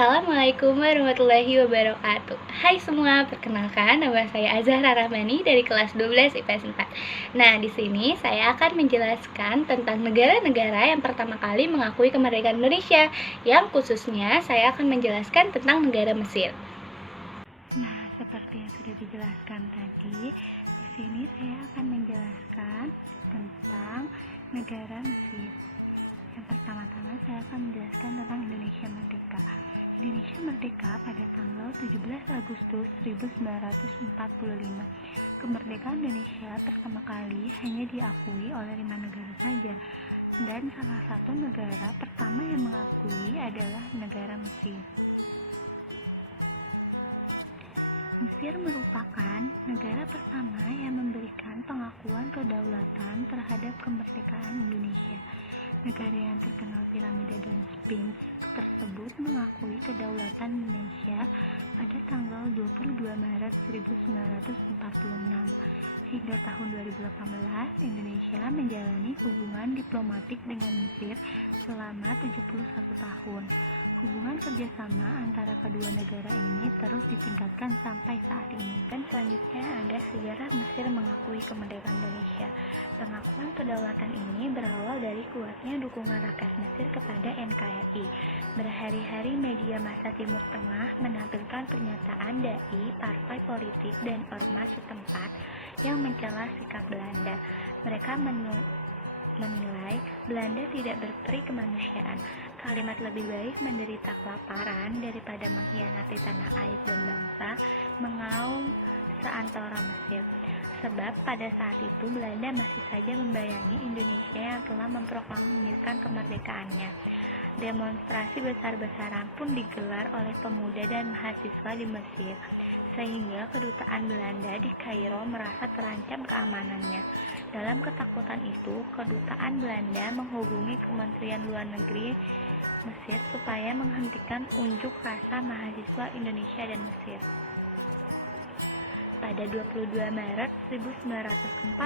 Assalamualaikum warahmatullahi wabarakatuh. Hai semua, perkenalkan nama saya Azahra Rahmani dari kelas 12 IPS 4. Nah, di sini saya akan menjelaskan tentang negara-negara yang pertama kali mengakui kemerdekaan Indonesia, yang khususnya saya akan menjelaskan tentang negara Mesir. Nah, seperti yang sudah dijelaskan tadi, di sini saya akan menjelaskan tentang negara Mesir. Yang pertama-tama saya akan menjelaskan tentang Indonesia Merdeka. Indonesia merdeka pada tanggal 17 Agustus 1945. Kemerdekaan Indonesia pertama kali hanya diakui oleh 5 negara saja, dan salah satu negara pertama yang mengakui adalah negara Mesir. Mesir merupakan negara pertama yang memberikan pengakuan kedaulatan terhadap kemerdekaan Indonesia. Negara yang terkenal piramida dan Sphinx tersebut mengakui kedaulatan Indonesia pada tanggal 22 Maret 1946. Hingga tahun 2018, Indonesia menjalani hubungan diplomatik dengan Mesir selama 71 tahun. Hubungan kerjasama antara kedua negara ini terus ditingkatkan sampai saat ini. Dan selanjutnya ada sejarah Mesir mengakui kemerdekaan Indonesia. Pengakuan kedaulatan ini berawal dari kuatnya dukungan rakyat Mesir kepada NKRI. Berhari-hari media massa Timur Tengah menampilkan pernyataan dai, partai politik, dan ormas setempat yang mencela sikap Belanda. Mereka menilai Belanda tidak berperi kemanusiaan. Kalimat lebih baik menderita kelaparan daripada mengkhianati tanah air dan bangsa mengaum seantara Mesir. Sebab pada saat itu Belanda masih saja membayangi Indonesia yang telah memproklamirkan kemerdekaannya. Demonstrasi besar-besaran pun digelar oleh pemuda dan mahasiswa di Mesir, sehingga kedutaan Belanda di Kairo merasa terancam keamanannya. Dalam ketakutan itu, kedutaan Belanda menghubungi Kementerian Luar Negeri Mesir supaya menghentikan unjuk rasa mahasiswa Indonesia dan Mesir. Pada 22 Maret 1946,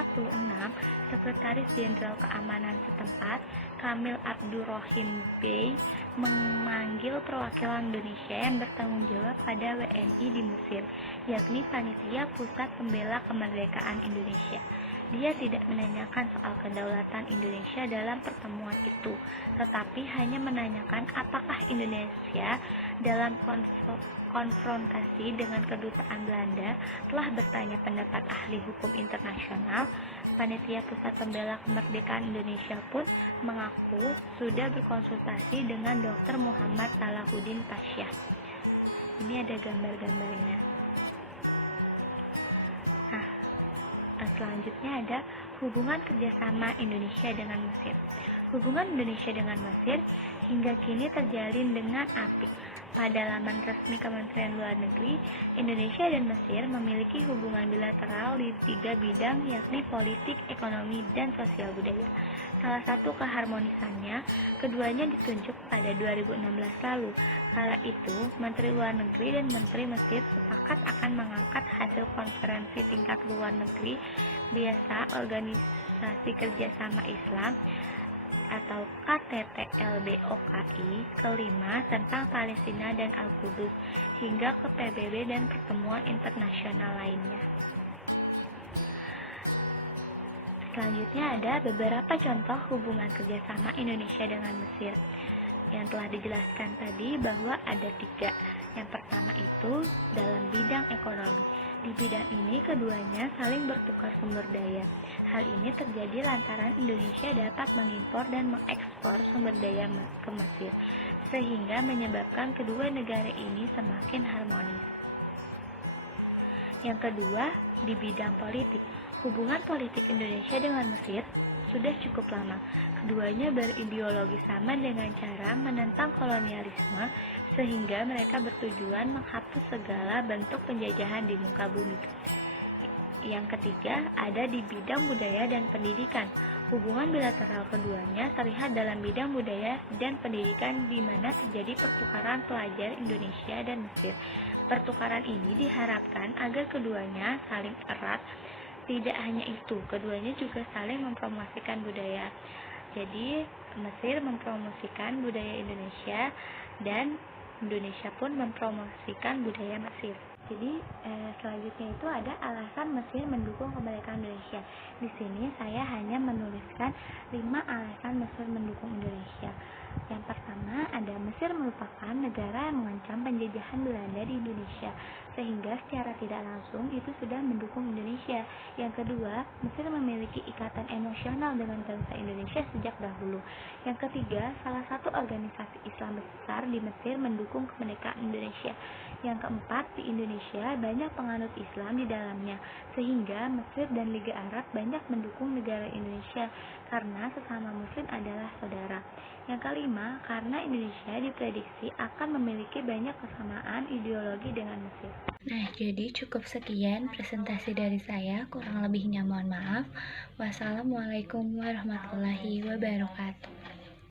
Sekretaris Jenderal Keamanan setempat, Kamil Abdurrahim Bey, memanggil perwakilan Indonesia yang bertanggung jawab pada WNI di Mesir, yakni Panitia Pusat Pembela Kemerdekaan Indonesia. Dia tidak menanyakan soal kedaulatan Indonesia dalam pertemuan itu, tetapi hanya menanyakan apakah Indonesia dalam konfrontasi dengan kedutaan Belanda telah bertanya pendapat ahli hukum internasional. Panitia Pusat Pembela Kemerdekaan Indonesia pun mengaku sudah berkonsultasi dengan Dr. Muhammad Salahuddin Pasha. Ini ada gambar-gambarnya. Selanjutnya ada hubungan kerjasama Indonesia dengan Mesir. Hubungan Indonesia dengan Mesir hingga kini terjalin dengan apik. Pada laman resmi Kementerian Luar Negeri, Indonesia dan Mesir memiliki hubungan bilateral di 3 bidang, yakni politik, ekonomi, dan sosial budaya. Salah satu keharmonisannya, keduanya ditunjuk pada 2016 lalu. Kala itu, Menteri Luar Negeri dan Menteri Mesir sepakat akan mengangkat hasil konferensi tingkat luar negeri biasa Organisasi Kerjasama Islam atau KTT-LBOKI kelima tentang Palestina dan Al-Qudus hingga ke PBB dan pertemuan internasional lainnya. Selanjutnya ada beberapa contoh hubungan kerjasama Indonesia dengan Mesir yang telah dijelaskan tadi bahwa ada 3. Yang pertama itu dalam bidang ekonomi. Di bidang ini keduanya saling bertukar sumber daya. Hal ini terjadi lantaran Indonesia dapat mengimpor dan mengekspor sumber daya ke Mesir, sehingga menyebabkan kedua negara ini semakin harmonis. Yang kedua, di bidang politik. Hubungan politik Indonesia dengan Mesir sudah cukup lama. Keduanya berideologi sama dengan cara menentang kolonialisme, sehingga mereka bertujuan menghapus segala bentuk penjajahan di muka bumi. Yang ketiga, ada di bidang budaya dan pendidikan. Hubungan bilateral keduanya terlihat dalam bidang budaya dan pendidikan di mana terjadi pertukaran pelajar Indonesia dan Mesir. Pertukaran ini diharapkan agar keduanya saling erat. Tidak hanya itu, keduanya juga saling mempromosikan budaya. Jadi, Mesir mempromosikan budaya Indonesia dan Indonesia pun mempromosikan budaya Mesir. Jadi selanjutnya itu ada alasan Mesir mendukung kemerdekaan Indonesia. Di sini saya hanya menuliskan 5 alasan Mesir mendukung Indonesia. Yang pertama ada Mesir merupakan negara yang mengancam penjajahan Belanda di Indonesia, sehingga secara tidak langsung itu sudah mendukung Indonesia. Yang kedua, Mesir memiliki ikatan emosional dengan bangsa Indonesia sejak dahulu. Yang ketiga, salah satu organisasi Islam besar di Mesir mendukung kemerdekaan Indonesia. Yang keempat, di Indonesia banyak penganut Islam di dalamnya, sehingga Mesir dan Liga Arab banyak mendukung negara Indonesia karena sesama Muslim adalah saudara. Yang kelima, karena Indonesia diprediksi akan memiliki banyak kesamaan ideologi dengan Mesir. Nah, jadi cukup sekian presentasi dari saya, kurang lebihnya mohon maaf. Wassalamualaikum warahmatullahi wabarakatuh.